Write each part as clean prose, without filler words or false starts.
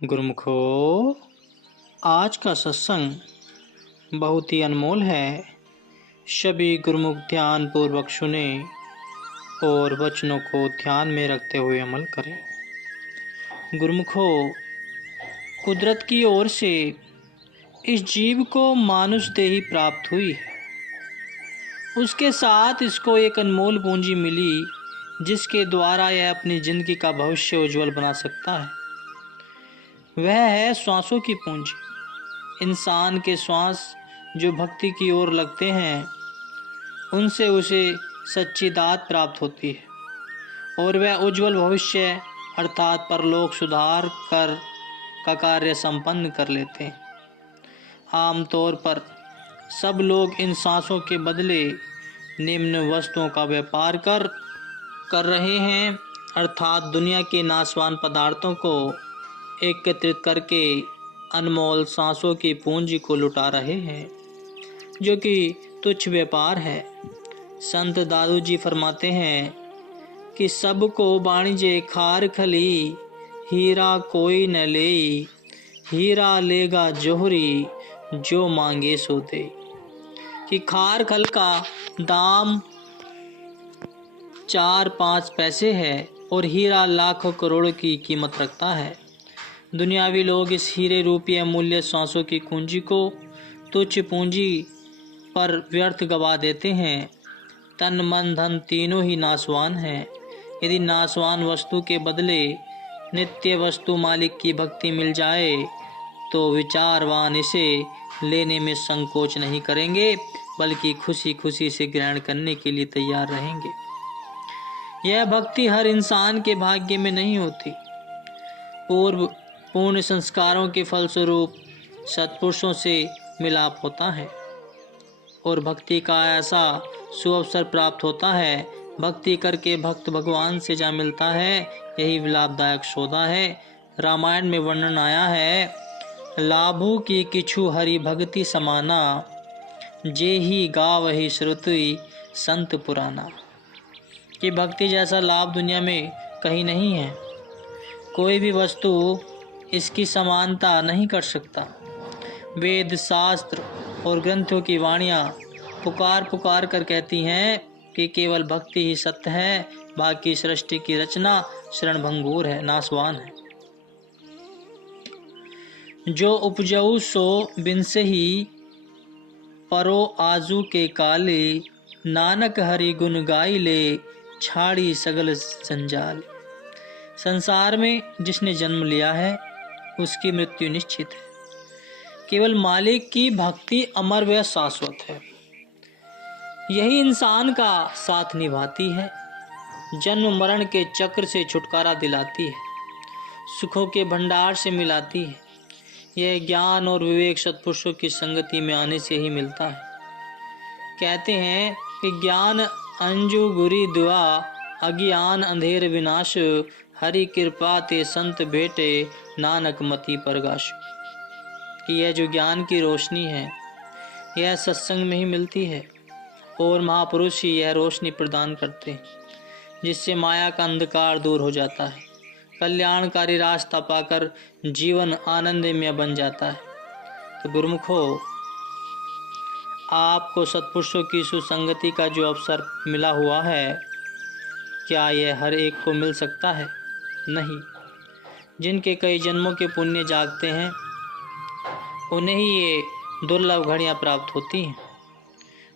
गुरुमुखो, आज का सत्संग बहुत ही अनमोल है। सभी गुरुमुख ध्यान पूर्वक सुने और वचनों को ध्यान में रखते हुए अमल करें। गुरुमुखो, कुदरत की ओर से इस जीव को मानुष देही प्राप्त हुई है। उसके साथ इसको एक अनमोल पूंजी मिली जिसके द्वारा यह अपनी जिंदगी का भविष्य उज्जवल बना सकता है। वह है श्वासों की पूंजी। इंसान के श्वास जो भक्ति की ओर लगते हैं उनसे उसे सच्ची दात प्राप्त होती है और वह उज्जवल भविष्य अर्थात परलोक सुधार कर का कार्य संपन्न कर लेते हैं। आमतौर पर सब लोग इन सांसों के बदले निम्न वस्तुओं का व्यापार कर रहे हैं, अर्थात दुनिया के नाशवान पदार्थों को एकत्रित करके अनमोल सांसों की पूंजी को लुटा रहे हैं, जो कि तुच्छ व्यापार है। संत दादू जी फरमाते हैं कि सबको वाणिज्य खार खली, हीरा कोई न लेई, हीरा लेगा जोहरी, जो मांगे सो दे। कि खार खल का दाम 4-5 पैसे है और हीरा लाखों करोड़ की कीमत रखता है। दुनियावी लोग इस हीरे रूपी अमूल्य सांसों की पूंजी को तुच्छ पूंजी पर व्यर्थ गवा देते हैं। तन मन धन तीनों ही नाशवान हैं। यदि नाशवान वस्तु के बदले नित्य वस्तु मालिक की भक्ति मिल जाए तो विचारवान इसे लेने में संकोच नहीं करेंगे, बल्कि खुशी खुशी से ग्रहण करने के लिए तैयार रहेंगे। यह भक्ति हर इंसान के भाग्य में नहीं होती। पूर्ण संस्कारों के फलस्वरूप सत्पुरुषों से मिलाप होता है और भक्ति का ऐसा सुअवसर प्राप्त होता है। भक्ति करके भक्त भगवान से जा मिलता है, यही लाभदायक सौदा है। रामायण में वर्णन आया है, लाभू की किछु हरि भक्ति समाना, जेहि गावहि श्रुति संत पुराना। कि भक्ति जैसा लाभ दुनिया में कहीं नहीं है। कोई भी वस्तु इसकी समानता नहीं कर सकता। वेद शास्त्र और ग्रंथों की वाणियाँ पुकार कर कहती हैं कि केवल भक्ति ही सत्य है, बाकी सृष्टि की रचना क्षणभंगुर है, नाशवान है। जो उपजऊ सो बिनसे ही, परो आजू के काले, नानक हरि गुण गाई ले, छाड़ी सगल जंजाल। संसार में जिसने जन्म लिया है उसकी मृत्यु निश्चित है। केवल मालिक की भक्ति अमर व शाश्वत है। यही इंसान का साथ निभाती है, जन्म मरण के चक्र से छुटकारा दिलाती है, सुखों के भंडार से मिलाती है। यह ज्ञान और विवेक सत्पुरुषों की संगति में आने से ही मिलता है। कहते हैं कि ज्ञान अंजू गुरी दुआ, अज्ञान अंधेर विनाश, हरि कृपा ते संत भेटे, नानक मति प्रगाश। कि यह जो ज्ञान की रोशनी है यह सत्संग में ही मिलती है और महापुरुष ही यह रोशनी प्रदान करते हैं, जिससे माया का अंधकार दूर हो जाता है, कल्याणकारी रास्ता पाकर जीवन आनंदमय बन जाता है। तो गुरुमुखो, आपको सत्पुरुषों की सुसंगति का जो अवसर मिला हुआ है, क्या यह हर एक को मिल सकता है? नहीं। जिनके कई जन्मों के पुण्य जागते हैं उन्हें ही ये दुर्लभ घड़ियाँ प्राप्त होती हैं।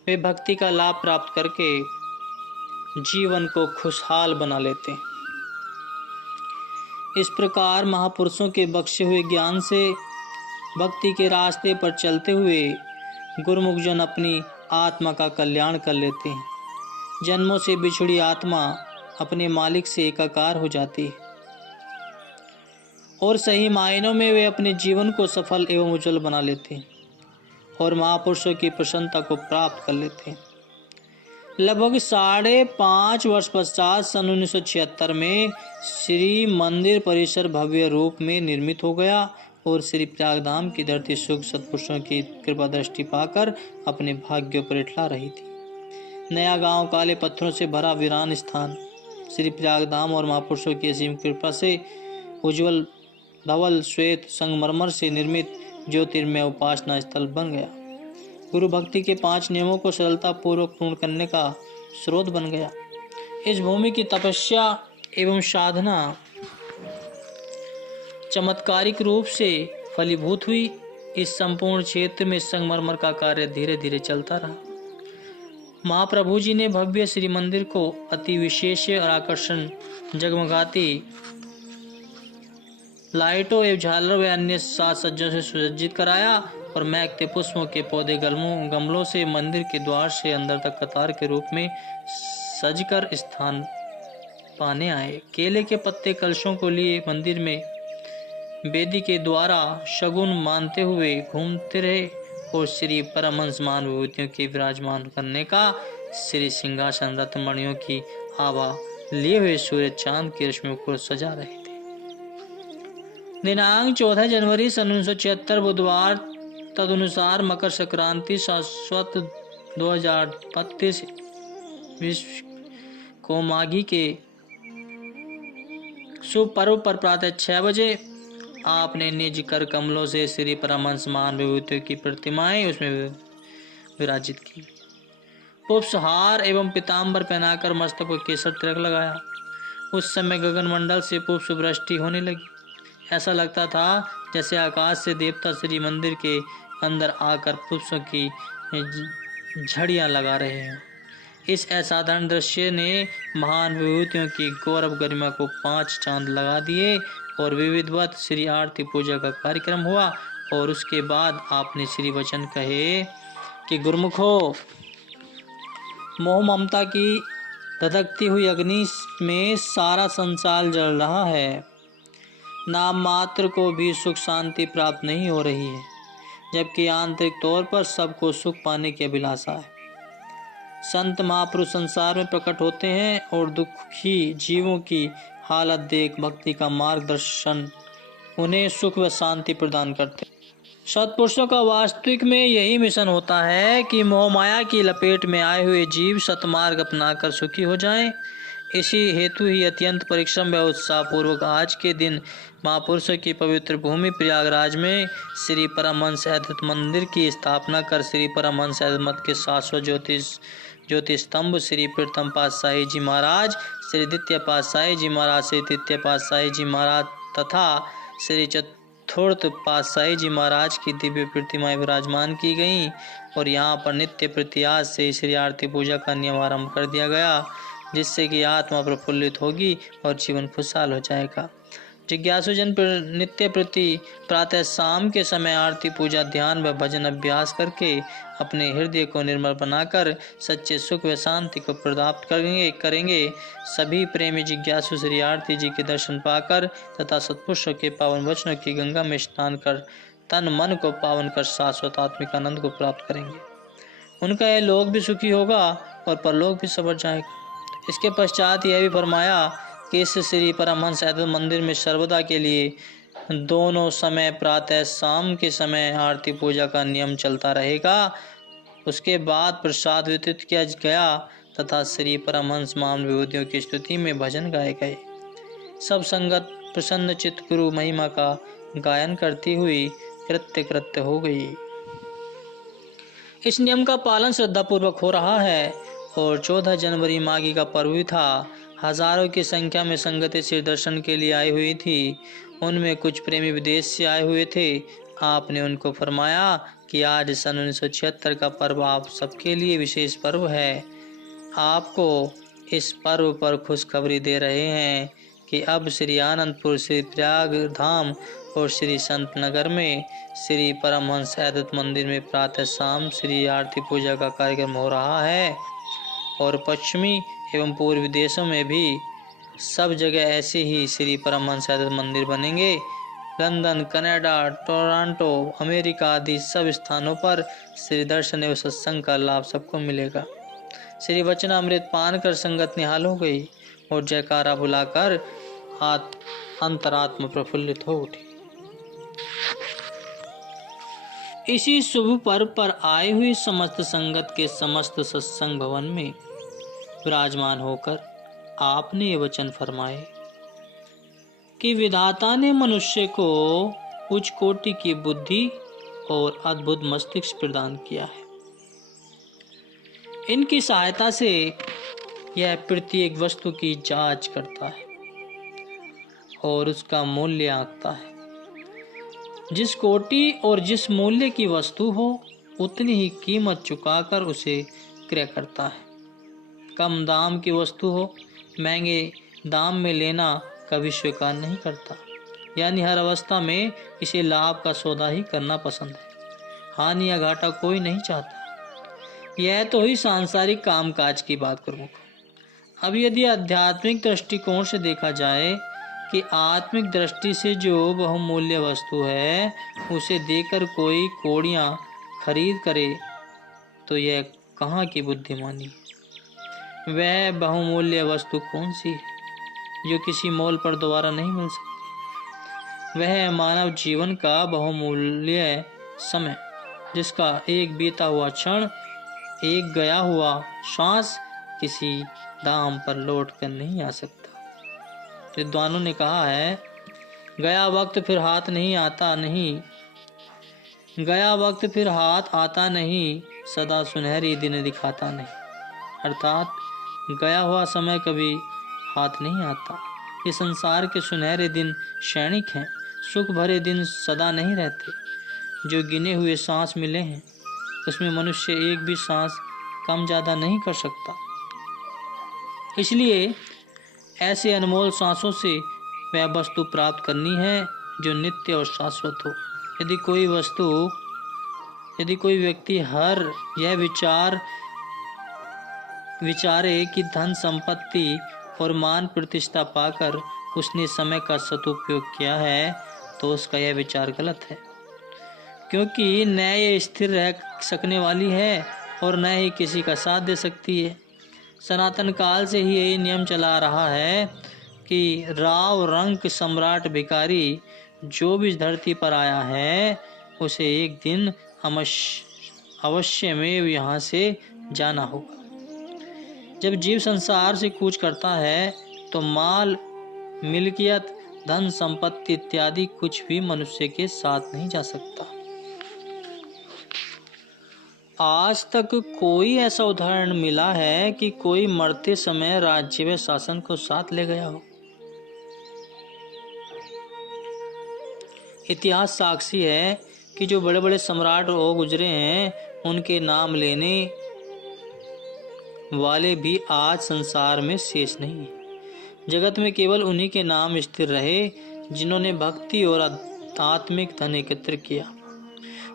वे भक्ति का लाभ प्राप्त करके जीवन को खुशहाल बना लेते हैं। इस प्रकार महापुरुषों के बख्शे हुए ज्ञान से भक्ति के रास्ते पर चलते हुए गुरुमुख जन अपनी आत्मा का कल्याण कर लेते हैं। जन्मों से बिछुड़ी आत्मा अपने मालिक से एकाकार हो जाती है और सही मायनों में वे अपने जीवन को सफल एवं उज्जवल बना लेते हैं और महापुरुषों की प्रसन्नता को प्राप्त कर लेते हैं। लगभग 5.5 वर्ष पश्चात सन 1976 में श्री मंदिर परिसर भव्य रूप में निर्मित हो गया और श्री प्रयागधाम की धरती सुख सत्पुरुषों की कृपा दृष्टि पाकर अपने भाग्यों पर इठला रही थी। नया गांव काले पत्थरों से भरा वीरान स्थान श्री प्रयागधाम और महापुरुषों की असीम कृपा से उज्जवल धवल श्वेत संगमरमर से निर्मित ज्योतिर्मय उपासना स्थल बन गया। गुरु भक्ति के 5 नियमों को सरलता पूर्वक पूर्ण करने का स्रोत बन गया। इस भूमि की तपस्या एवं साधना चमत्कारिक रूप से फलीभूत हुई। इस संपूर्ण क्षेत्र में संगमरमर का कार्य धीरे धीरे चलता रहा। महाप्रभु जी ने भव्य श्री मंदिर को अति विशेष और आकर्षण जगमगाती लाइटों एवं झालर व अन्य साज सज्जों से सुसज्जित कराया और महकते पुष्पों के पौधे गमलों से मंदिर के द्वार से अंदर तक कतार के रूप में सजकर स्थान पाने आए। केले के पत्ते कलशों को लिए मंदिर में वेदी के द्वारा शगुन मानते हुए घूमते रहे और श्री परमहंस मान विभूतियों के विराजमान करने का श्री सिंहासन रत्नमणियों की आभा लिए हुए सूर्य चांद की रश्मियों को सजा रहे थे। दिनांक 14 जनवरी सन 1976 बुधवार तदनुसार मकर संक्रांति शाश्वत 2032 विश्व को माघी के शुभ पर्व पर प्रातः 6 बजे आपने निज कर कमलों से श्री परमहंस मान विभूतियों की प्रतिमाएं उसमें विराजित की। पुष्पहार एवं पीताम्बर पहनाकर मस्तक पर केसर तिलक लगाया। उस समय गगन मंडल से पुष्प वृष्टि होने लगी। ऐसा लगता था जैसे आकाश से देवता श्री मंदिर के अंदर आकर पुष्पों की झड़ियां लगा रहे हैं। इस असाधारण दृश्य ने महान विभूतियों की गौरव गरिमा को 5 चांद लगा दिए और विविधवत श्री आरती पूजा का कार्यक्रम हुआ। और उसके बाद आपने श्री वचन कहे कि गुरुमुखो, मोह ममता की धधकती हुई अग्नि में सारा संसार जल रहा है। नाम मात्र को भी सुख शांति प्राप्त नहीं हो रही है, जबकि आंतरिक तौर पर सबको सुख पाने की अभिलाषा है। संत महापुरुष संसार में प्रकट होते हैं और दुखी जीवों की हालत देख भक्ति का मार्गदर्शन उन्हें सुख व शांति प्रदान करते हैं। सत्पुरुषों का वास्तविक में यही मिशन होता है कि मोह माया की लपेट में आए हुए जीव सतमार्ग अपनाकर सुखी हो जाएं। इसी हेतु ही अत्यंत परिश्रम व उत्साह पूर्वक आज के दिन महापुरुषों की पवित्र भूमि प्रयागराज में श्री परमहंस अद्वैत मंदिर की स्थापना कर श्री परमहंस अद्वैत मत के शाश्वत ज्योति स्तंभ श्री प्रथम पातशाही जी महाराज, श्री द्वितीय पातशाही जी महाराज, श्री तृतीय पातशाही जी महाराज तथा श्री चतुर्थ पातशाही जी महाराज की दिव्य प्रतिमाएं विराजमान की गईं और यहाँ पर नित्य प्रत्याश से श्री आरती पूजा का नियम आरम्भ कर दिया गया, जिससे कि आत्मा प्रफुल्लित होगी और जीवन खुशहाल हो जाएगा। जिज्ञासु जन नित्य प्रति प्रातः शाम के समय आरती पूजा ध्यान व भजन अभ्यास करके अपने हृदय को निर्मल बनाकर सच्चे सुख व शांति को प्राप्त करेंगे। सभी प्रेमी जिज्ञासु श्री आरती जी के दर्शन पाकर तथा सत्पुरुषों के पावन वचनों की गंगा में स्नान कर तन मन को पावन कर शाश्वत आत्मिक आनंद को प्राप्त करेंगे। उनका यह लोक भी सुखी होगा और परलोक भी सवर जाएगा। इसके पश्चात यह भी फरमाया कि इस श्री परमहंस अद्वैत मंदिर में सर्वदा के लिए दोनों समय प्रातः शाम के समय आरती पूजा का नियम चलता रहेगा। उसके बाद प्रसाद वितरित किया गया तथा श्री परमहंस मान विभूतियों की स्तुति में भजन गाए गए। सब संगत प्रसन्न चित्त गुरु महिमा का गायन करती हुई कृत्य हो गई। इस नियम का पालन श्रद्धापूर्वक हो रहा है और 14 जनवरी माघी का पर्व भी था। हजारों की संख्या में संगतें श्री दर्शन के लिए आई हुई थी। उनमें कुछ प्रेमी विदेश से आए हुए थे। आपने उनको फरमाया कि आज सन 1976 का पर्व आप सबके लिए विशेष पर्व है। आपको इस पर्व पर खुशखबरी दे रहे हैं कि अब श्री आनंदपुर, श्री प्रयाग धाम और श्री संत नगर में श्री परमहंस अद्वैत मंदिर में प्रातः शाम श्री आरती पूजा का कार्यक्रम हो रहा है और पश्चिमी एवं पूर्वी देशों में भी सब जगह ऐसे ही श्री परमहंस अद्वैत मंदिर बनेंगे। लंदन, कनाडा, टोरंटो, अमेरिका आदि सब स्थानों पर श्री दर्शन एवं सत्संग का लाभ सबको मिलेगा। श्री वचन अमृत पान कर संगत निहाल हो गई और जयकारा बुलाकर अंतरात्मा प्रफुल्लित हो उठी। इसी शुभ पर्व पर आई हुई समस्त संगत के समस्त सत्संग भवन में विराजमान होकर आपने ये वचन फरमाए कि विधाता ने मनुष्य को उच्च कोटि की बुद्धि और अद्भुत मस्तिष्क प्रदान किया है। इनकी सहायता से यह प्रत्येक वस्तु की जांच करता है और उसका मूल्य आंकता है। जिस कोटि और जिस मूल्य की वस्तु हो उतनी ही कीमत चुकाकर उसे क्रय करता है। कम दाम की वस्तु हो महंगे दाम में लेना कभी स्वीकार नहीं करता, यानी हर अवस्था में इसे लाभ का सौदा ही करना पसंद है, हानि या घाटा कोई नहीं चाहता। यह तो ही सांसारिक कामकाज की बात प्रमुख। अब यदि आध्यात्मिक दृष्टिकोण से देखा जाए कि आत्मिक दृष्टि से जो बहुमूल्य वस्तु है उसे देकर कोई कौड़ियाँ खरीद करे तो यह कहाँ की बुद्धिमानी है। वह बहुमूल्य वस्तु कौन सी है जो किसी मोल पर दोबारा नहीं मिल सकती? वह मानव जीवन का बहुमूल्य समय, जिसका एक बीता हुआ क्षण, एक गया हुआ श्वास किसी दाम पर लौट कर नहीं आ सकता। विद्वानों ने कहा है, गया वक्त फिर हाथ नहीं आता नहीं, गया वक्त फिर हाथ आता नहीं, सदा सुनहरी दिन दिखाता नहीं। अर्थात गया हुआ समय कभी हाथ नहीं आता। ये संसार के सुनहरे दिन क्षणिक हैं, सुख भरे दिन सदा नहीं रहते। जो गिने हुए सांस मिले हैं उसमें मनुष्य एक भी सांस कम ज़्यादा नहीं कर सकता। इसलिए ऐसे अनमोल सांसों से वह वस्तु प्राप्त करनी है जो नित्य और शाश्वत हो। यदि कोई व्यक्ति हर यह विचारे कि धन संपत्ति और मान प्रतिष्ठा पाकर उसने समय का सदुपयोग किया है तो उसका यह विचार गलत है, क्योंकि न ये स्थिर रह सकने वाली है और न ही किसी का साथ दे सकती है। सनातन काल से ही यही नियम चला रहा है कि राव रंक सम्राट भिखारी जो भी धरती पर आया है उसे एक दिन अवश्य में यहाँ से जाना होगा। जब जीव संसार से कूच करता है तो माल, मिल्कियत, धन संपत्ति इत्यादि कुछ भी मनुष्य के साथ नहीं जा सकता। आज तक कोई ऐसा उदाहरण मिला है कि कोई मरते समय राज्य व शासन को साथ ले गया हो? इतिहास साक्षी है कि जो बड़े बड़े सम्राट हो गुजरे हैं उनके नाम लेने वाले भी आज संसार में शेष नहीं है। जगत में केवल उन्हीं के नाम स्थिर रहे जिन्होंने भक्ति और आत्मिक धन एकत्र किया।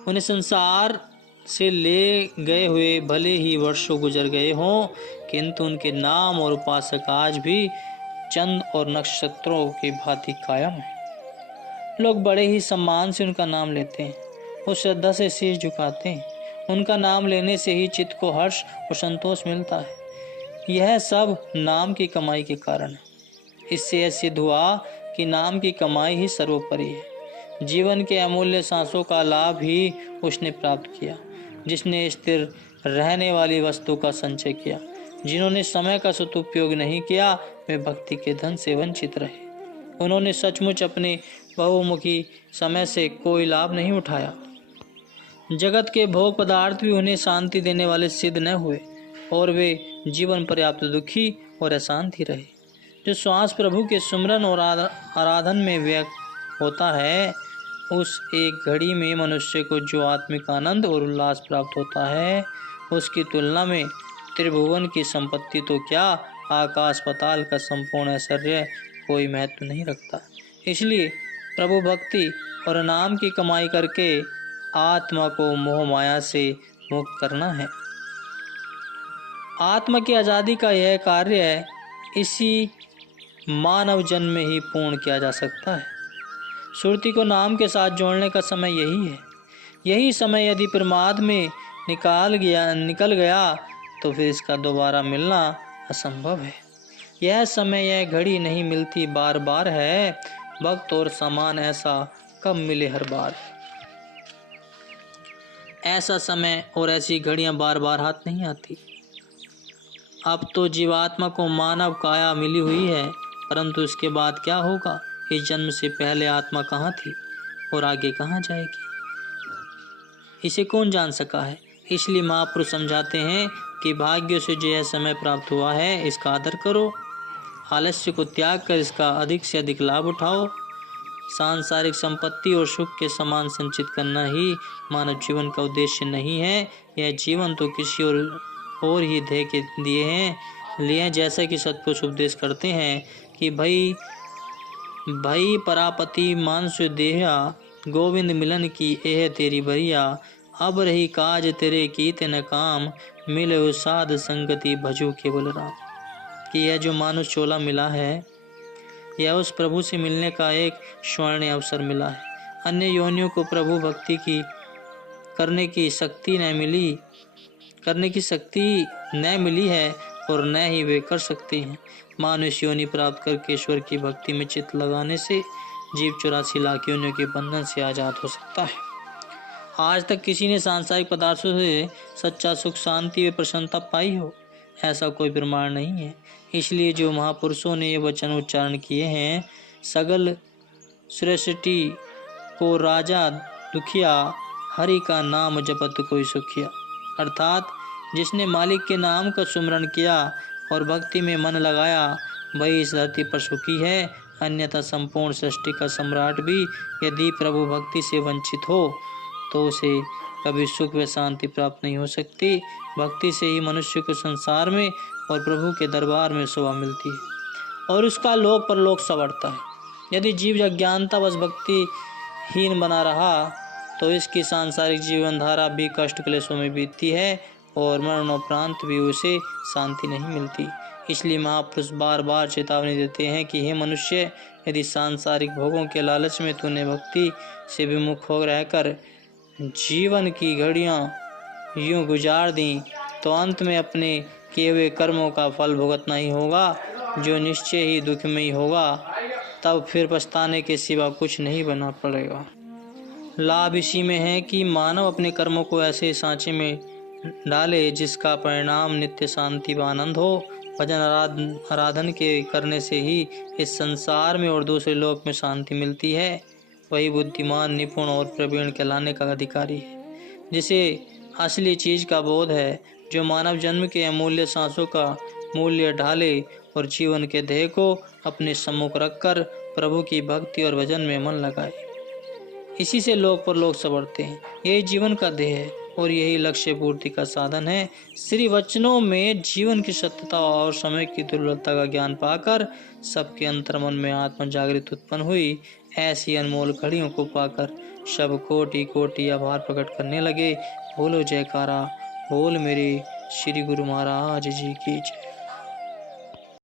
उन्हें संसार से ले गए हुए भले ही वर्षों गुजर गए हों, किंतु उनके नाम और उपासक आज भी चंद और नक्षत्रों की भांति कायम है। लोग बड़े ही सम्मान से उनका नाम लेते हैं और श्रद्धा से शीश झुकाते हैं। उनका नाम लेने से ही चित्त को हर्ष और संतोष मिलता है। यह सब नाम की कमाई के कारण है। इससे यह सिद्ध हुआ कि नाम की कमाई ही सर्वोपरि है। जीवन के अमूल्य सांसों का लाभ ही उसने प्राप्त किया जिसने स्थिर रहने वाली वस्तु का संचय किया। जिन्होंने समय का सदुपयोग नहीं किया वे भक्ति के धन से वंचित रहे। उन्होंने सचमुच अपने बहुमुखी समय से कोई लाभ नहीं उठाया। जगत के भोग पदार्थ भी उन्हें शांति देने वाले सिद्ध न हुए और वे जीवन पर्याप्त दुखी और अशांत ही रहे। जो श्वास प्रभु के सुमरन और आराधन में व्यक्त होता है, उस एक घड़ी में मनुष्य को जो आत्मिक आनंद और उल्लास प्राप्त होता है, उसकी तुलना में त्रिभुवन की संपत्ति तो क्या, आकाश पाताल का संपूर्ण ऐश्वर्य कोई महत्व नहीं रखता। इसलिए प्रभु भक्ति और नाम की कमाई करके आत्मा को मोह माया से मुक्त करना है। आत्मा की आज़ादी का यह कार्य इसी मानव जन्म में ही पूर्ण किया जा सकता है। सुरती को नाम के साथ जोड़ने का समय यही है। यही समय यदि प्रमाद में निकल गया तो फिर इसका दोबारा मिलना असंभव है। यह समय, यह घड़ी नहीं मिलती बार बार है। वक्त और सामान ऐसा कब मिले हर बार। ऐसा समय और ऐसी घड़ियां बार बार हाथ नहीं आती। अब तो जीवात्मा को मानव काया मिली हुई है, परंतु इसके बाद क्या होगा इस जन्म से पहले आत्मा कहाँ थी और आगे कहाँ जाएगी, इसे कौन जान सका है। इसलिए महापुरुष समझाते हैं कि भाग्य से जो यह समय प्राप्त हुआ है इसका आदर करो, आलस्य को त्याग कर इसका अधिक से अधिक लाभ उठाओ। सांसारिक संपत्ति और सुख के समान संचित करना ही मानव जीवन का उद्देश्य नहीं है। यह जीवन तो किसी और ही ध्येय के लिए जैसा कि सतपुरुष उपदेश करते हैं कि भई परापति मानसु देहा, गोविंद मिलन की एह तेरी बरिया, अब रही काज तेरे कीते न काम, मिले साध संगति भजू केवल राम। कि यह जो मानुष चोला मिला है यह उस प्रभु से मिलने का एक स्वर्ण अवसर मिला है। अन्य योनियों को प्रभु भक्ति की करने की शक्ति न मिली है और न ही वे कर सकते हैं। मानुष योनि प्राप्त करके ईश्वर की भक्ति में चित्त लगाने से जीव 84 लाख योनियों के बंधन से आजाद हो सकता है। आज तक किसी ने सांसारिक पदार्थों से सच्चा सुख, शांति व प्रसन्नता पाई हो, ऐसा कोई प्रमाण नहीं है। इसलिए जो महापुरुषों ने ये वचन उच्चारण किए हैं, सगल सृष्टि को राजा दुखिया, हरि का नाम जपत कोई सुखिया, अर्थात जिसने मालिक के नाम का सुमरण किया और भक्ति में मन लगाया वही इस धरती पर सुखी है। अन्यथा संपूर्ण सृष्टि का सम्राट भी यदि प्रभु भक्ति से वंचित हो तो उसे कभी सुख व शांति प्राप्त नहीं हो सकती। भक्ति से ही मनुष्य को संसार में और प्रभु के दरबार में शोभा मिलती है और उसका लोक परलोक संवरता है। यदि जीव अज्ञानतावश भक्तिहीन बना रहा तो इसकी सांसारिक जीवन धारा भी कष्ट क्लेशों में बीतती है और मरणोपरांत भी उसे शांति नहीं मिलती। इसलिए महापुरुष बार बार चेतावनी देते हैं कि हे मनुष्य, यदि सांसारिक भोगों के लालच में तूने भक्ति से विमुख हो रहकर जीवन की घड़ियां यूं गुजार दी तो अंत में अपने किए हुए कर्मों का फल भुगतना ही होगा, जो निश्चय ही दुखमयी होगा। तब फिर पछताने के सिवा कुछ नहीं बना पड़ेगा। लाभ इसी में है कि मानव अपने कर्मों को ऐसे सांचे में डाले जिसका परिणाम नित्य शांति व आनंद हो। भजन आराधन के करने से ही इस संसार में और दूसरे लोक में शांति मिलती है। वही बुद्धिमान, निपुण और प्रवीण कहलाने का अधिकारी है, जिसे असली चीज का बोध है, जो मानव जन्म के अमूल्य सांसों का मूल्य ढाले और जीवन के ध्येय को अपने सम्मुख रखकर प्रभु की भक्ति और भजन में मन लगाए। इसी से लोक परलोक संवरते हैं। यही जीवन का ध्येय है और यही लक्ष्य पूर्ति का साधन है। श्री वचनों में जीवन की सत्यता और समय की दुर्लभता का ज्ञान पाकर सबके अंतर्मन में आत्म जागृति उत्पन्न हुई। ऐसी अनमोल घड़ियों को पाकर सब कोटि कोटि आभार प्रकट करने लगे। बोलो जयकारा, बोल मेरे श्री गुरु महाराज जी की जय।